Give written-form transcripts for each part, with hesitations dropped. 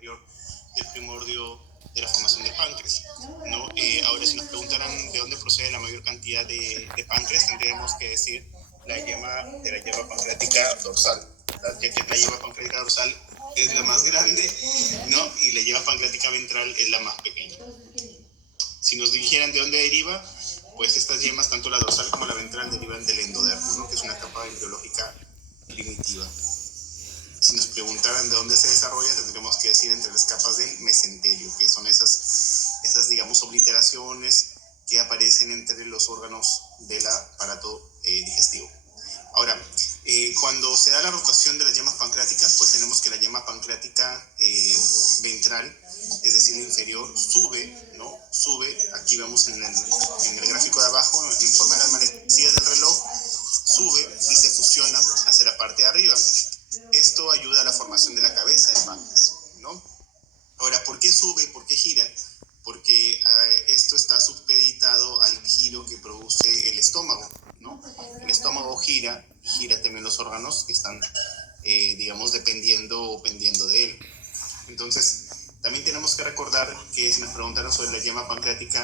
superior del primordio de la formación del páncreas, ¿no? Ahora, si nos preguntaran de dónde procede la mayor cantidad de páncreas, tendríamos que decir la yema pancreática dorsal, ¿verdad? Ya que la yema pancreática dorsal es la más grande, ¿no? Y la yema pancreática ventral es la más pequeña. Si nos dijeran de dónde deriva, pues estas yemas, tanto la dorsal como la ventral, derivan del endodermo, ¿no? Que es una capa embriológica primitiva. Si nos preguntaran de dónde se desarrolla, tendríamos que decir entre las capas del mesenterio, que son esas digamos, obliteraciones que aparecen entre los órganos del aparato digestivo. Ahora, cuando se da la rotación de las yemas pancreáticas, pues tenemos que la yema pancreática ventral, es decir, la inferior, sube, ¿no? Sube, aquí vemos en el gráfico de abajo, en forma de las manecillas del reloj, sube y se fusiona hacia la parte de arriba. Esto ayuda a la formación de la cabeza del páncreas, ¿no? Ahora, ¿por qué sube y por qué gira? Porque esto está supeditado al giro que produce el estómago, ¿no? El estómago gira también los órganos que están, digamos, dependiendo o pendiendo de él. Entonces, también tenemos que recordar que si nos preguntaron sobre la yema pancreática,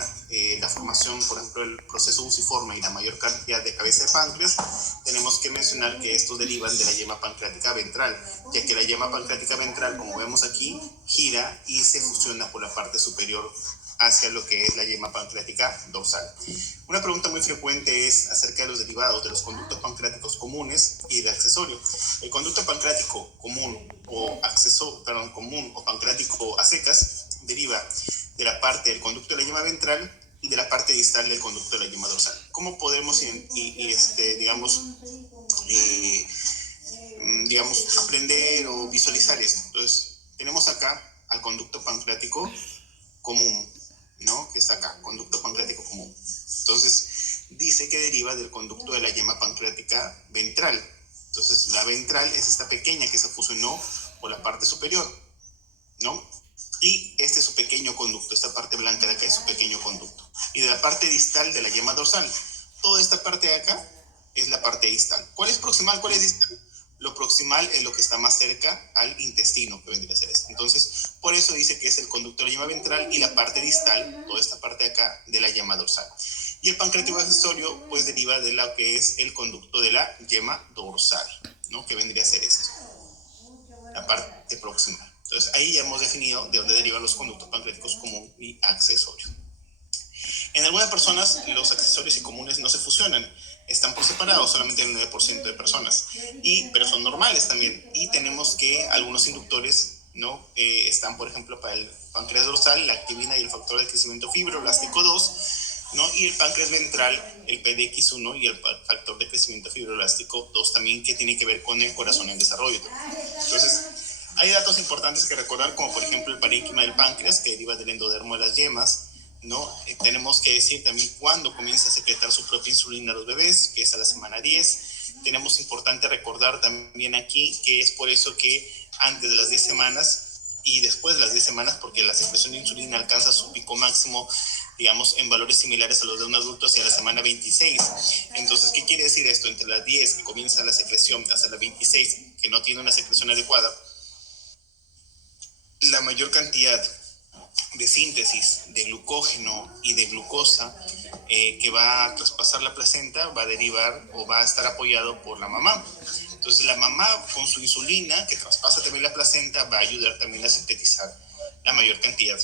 la formación, por ejemplo, el proceso fusiforme y la mayor cantidad de cabeza de páncreas, tenemos que mencionar que estos derivan de la yema pancreática ventral, ya que la yema pancreática ventral, como vemos aquí, gira y se fusiona por la parte superior hacia lo que es la yema pancreática dorsal. Una pregunta muy frecuente es acerca de los derivados de los conductos pancreáticos comunes y de accesorio. El conducto pancreático común o pancreático a secas deriva de la parte del conducto de la yema ventral y de la parte distal del conducto de la yema dorsal. ¿Cómo podemos, digamos, aprender o visualizar esto? Entonces, tenemos acá al conducto pancreático común, ¿no? Que está acá, conducto pancreático común. Entonces, dice que deriva del conducto de la yema pancreática ventral. Entonces, la ventral es esta pequeña que se fusionó por la parte superior, ¿no? Y este es su pequeño conducto, esta parte blanca de acá es su pequeño conducto. Y de la parte distal de la yema dorsal, toda esta parte de acá es la parte distal. ¿Cuál es proximal? ¿Cuál es distal? Lo proximal es lo que está más cerca al intestino, que vendría a ser esto. Entonces, por eso dice que es el conducto de la yema ventral y la parte distal, toda esta parte de acá, de la yema dorsal. Y el pancreático accesorio, pues deriva de lo que es el conducto de la yema dorsal, ¿no? Que vendría a ser esto, la parte próxima. Entonces, ahí ya hemos definido de dónde derivan los conductos pancreáticos común y accesorio. En algunas personas, los accesorios y comunes no se fusionan, están por separado, solamente el 9% de personas, pero son normales también. Y tenemos que algunos inductores, ¿no? Están, por ejemplo, para el páncreas dorsal, la activina y el factor de crecimiento fibroblástico 2, ¿no? Y el páncreas ventral, el PDX1 y el factor de crecimiento fibroblástico 2 también, que tiene que ver con el corazón en desarrollo. Entonces, hay datos importantes que recordar, como por ejemplo el parénquima del páncreas, que deriva del endodermo de las yemas, ¿no? Tenemos que decir también cuándo comienza a secretar su propia insulina a los bebés, que es a la semana 10. Tenemos importante recordar también aquí que es por eso que antes de las 10 semanas y después de las 10 semanas, porque la secreción de insulina alcanza su pico máximo, digamos, en valores similares a los de un adulto hacia la semana 26. Entonces, ¿qué quiere decir esto? Entre las 10 que comienza la secreción hasta la 26, que no tiene una secreción adecuada, la mayor cantidad de síntesis de glucógeno y de glucosa que va a traspasar la placenta va a derivar o va a estar apoyado por la mamá. Entonces la mamá con su insulina que traspasa también la placenta va a ayudar también a sintetizar la mayor cantidad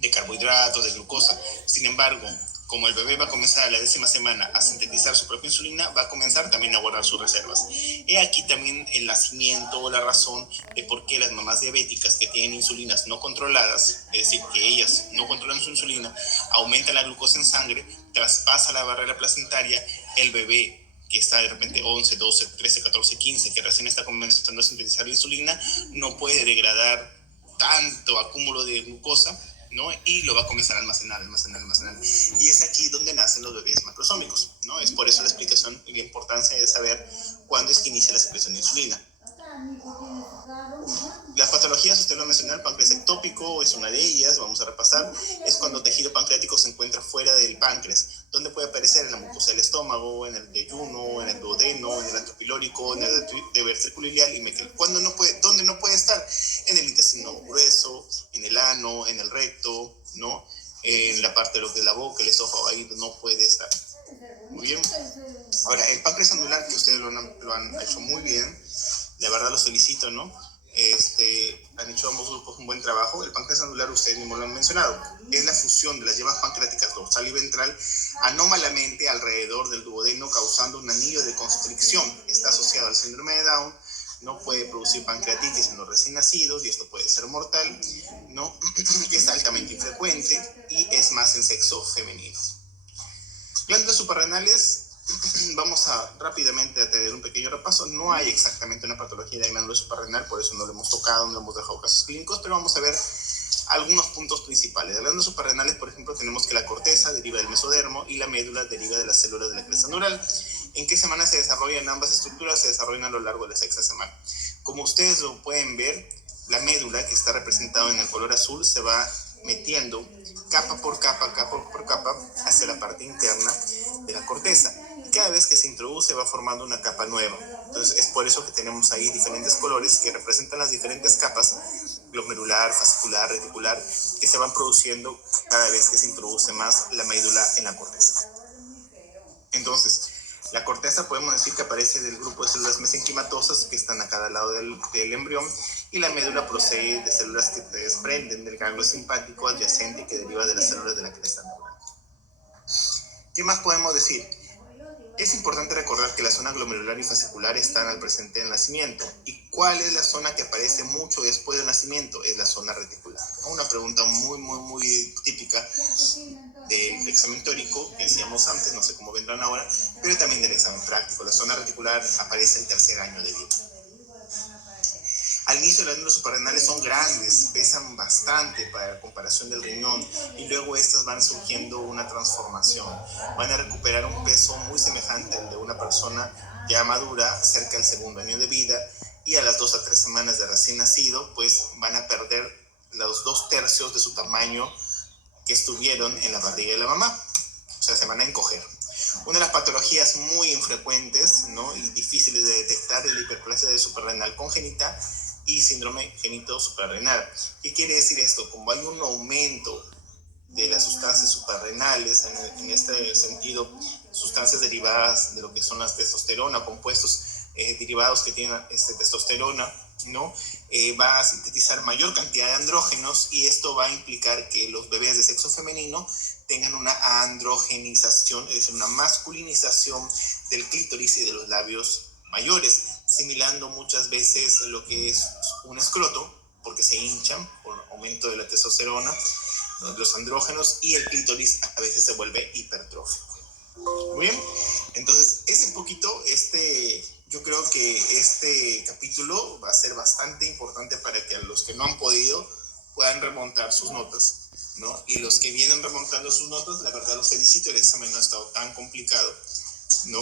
de carbohidratos, de glucosa. Sin embargo, como el bebé va a comenzar a la 10ª semana a sintetizar su propia insulina, va a comenzar también a guardar sus reservas. He aquí también el nacimiento o la razón de por qué las mamás diabéticas que tienen insulinas no controladas, es decir, que ellas no controlan su insulina, aumentan la glucosa en sangre, traspasa la barrera placentaria, el bebé que está de repente 11, 12, 13, 14, 15, que recién está comenzando a sintetizar la insulina, no puede degradar tanto acúmulo de glucosa, ¿no? Y lo va a comenzar a almacenar. Y es aquí donde nacen los bebés macrosómicos, ¿no? Es por eso la explicación y la importancia de saber cuándo es que inicia la secreción de insulina. Las patologías, usted lo mencionó, el páncreas ectópico es una de ellas, vamos a repasar. Es cuando el tejido pancreático se encuentra fuera del páncreas, donde puede aparecer en la mucosa del estómago, en el yeyuno, en el duodeno, en el antropilórico, en el divertículo ileal y mequel. ¿Dónde no puede estar? En el intestino grueso, ano, en el recto, ¿no? En la parte de lo que es la boca, el esófago, ahí no puede estar. Muy bien. Ahora, el páncreas anular, que ustedes lo han hecho muy bien, la verdad los felicito, ¿no? Han hecho ambos grupos un buen trabajo. El páncreas anular, ustedes mismos lo han mencionado, es la fusión de las yemas pancreáticas dorsal y ventral anómalamente alrededor del duodeno, causando un anillo de constricción. Está asociado al síndrome de Down, no puede producir pancreatitis en los recién nacidos y esto puede ser mortal, ¿no? Es altamente infrecuente y es más en sexo femenino. Glándulas suprarrenales, vamos a rápidamente a tener un pequeño repaso. No hay exactamente una patología de glándula suprarrenal, por eso no lo hemos tocado, no hemos dejado casos clínicos, pero vamos a ver algunos puntos principales. De glándulas suprarrenales, por ejemplo, tenemos que la corteza deriva del mesodermo y la médula deriva de las células de la cresta neural. ¿En qué semana se desarrollan ambas estructuras? Se desarrollan a lo largo de la sexta semana. Como ustedes lo pueden ver, la médula, que está representada en el color azul, se va metiendo capa por capa hacia la parte interna de la corteza. Y cada vez que se introduce va formando una capa nueva. Entonces es por eso que tenemos ahí diferentes colores que representan las diferentes capas glomerular, fascicular, reticular, que se van produciendo cada vez que se introduce más la médula en la corteza. Entonces, la corteza podemos decir que aparece del grupo de células mesenquimatosas que están a cada lado del embrión, y la médula procede de células que se desprenden del ganglio simpático adyacente que deriva de las células de la cresta neural. ¿Qué más podemos decir? Es importante recordar que la zona glomerular y fascicular están al presente del nacimiento. ¿Y cuál es la zona que aparece mucho después del nacimiento? Es la zona reticular. Una pregunta muy típica del examen teórico que decíamos antes, no sé cómo vendrán ahora, pero también del examen práctico. La zona reticular aparece el tercer año de vida. Al inicio, las glándulas suprarrenales son grandes, pesan bastante para la comparación del riñón, y luego estas van surgiendo una transformación. Van a recuperar un peso muy semejante al de una persona ya madura, cerca del segundo año de vida, y a las 2 a 3 semanas de recién nacido, pues van a perder los 2/3 de su tamaño que estuvieron en la barriga de la mamá. O sea, se van a encoger. Una de las patologías muy infrecuentes, ¿no?, y difíciles de detectar es la hiperplasia suprarrenal congénita y síndrome genito suprarrenal. ¿Qué quiere decir esto? Como hay un aumento de las sustancias suprarrenales, en este sentido, sustancias derivadas de lo que son las testosterona, compuestos derivados que tienen testosterona, ¿no? Va a sintetizar mayor cantidad de andrógenos, y esto va a implicar que los bebés de sexo femenino tengan una androgenización, es decir, una masculinización del clítoris y de los labios mayores, similando muchas veces lo que es un escroto, porque se hinchan por aumento de la testosterona, los andrógenos, y el clítoris a veces se vuelve hipertrófico. Muy bien, entonces ese poquito, yo creo que este capítulo va a ser bastante importante para que a los que no han podido puedan remontar sus notas, ¿no? Y los que vienen remontando sus notas, la verdad los felicito, el examen no ha estado tan complicado, ¿no?